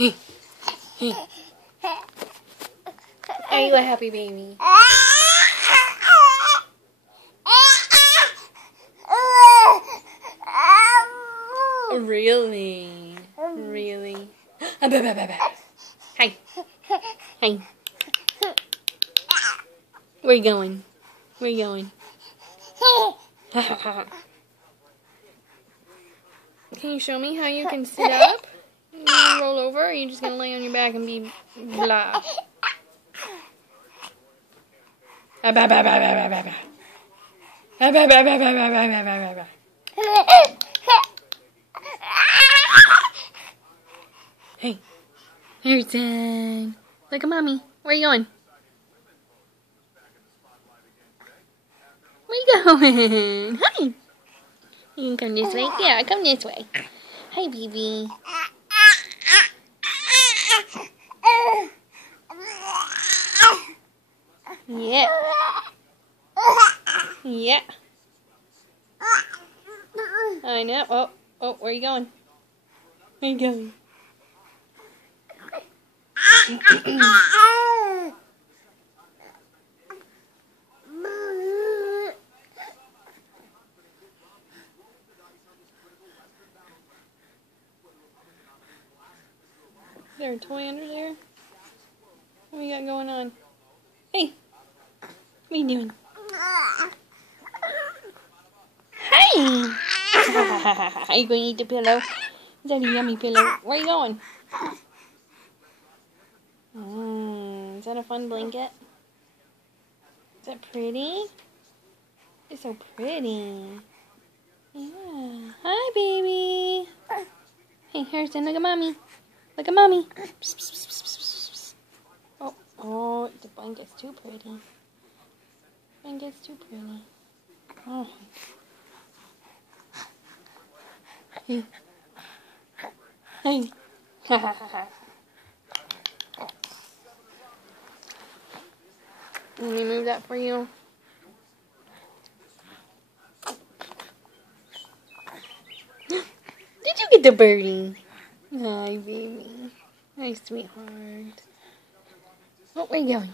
Are you a happy baby? Really? Really? Hey. Hey. Where you going? Where you going? Can you show me how you can sit up? You roll over, or are you just going to lay on your back and be blah? Hey, Harrison. Look at mommy. Where you going? Where you going? Hi. You can come this way. Yeah, come this way. Hi, baby. Yeah. Yeah. I know. Oh, where you going? Where you going? Is there a toy under there? What you got going on? Hey! What are you doing? Hey! Are you going to eat the pillow? Is that a yummy pillow? Where are you going? Is that a fun blanket? Is that pretty? It's so pretty. Yeah. Hi, baby. Hey, Harrison, look at mommy. Look at mommy. Psst, psst, psst, psst, psst, psst. Oh, the blanket's too pretty. The blanket's too pretty. Oh. Hey. Hey. Let me move that for you. Did you get the birdie? Hi, baby. Hi, sweetheart. Oh, where you going?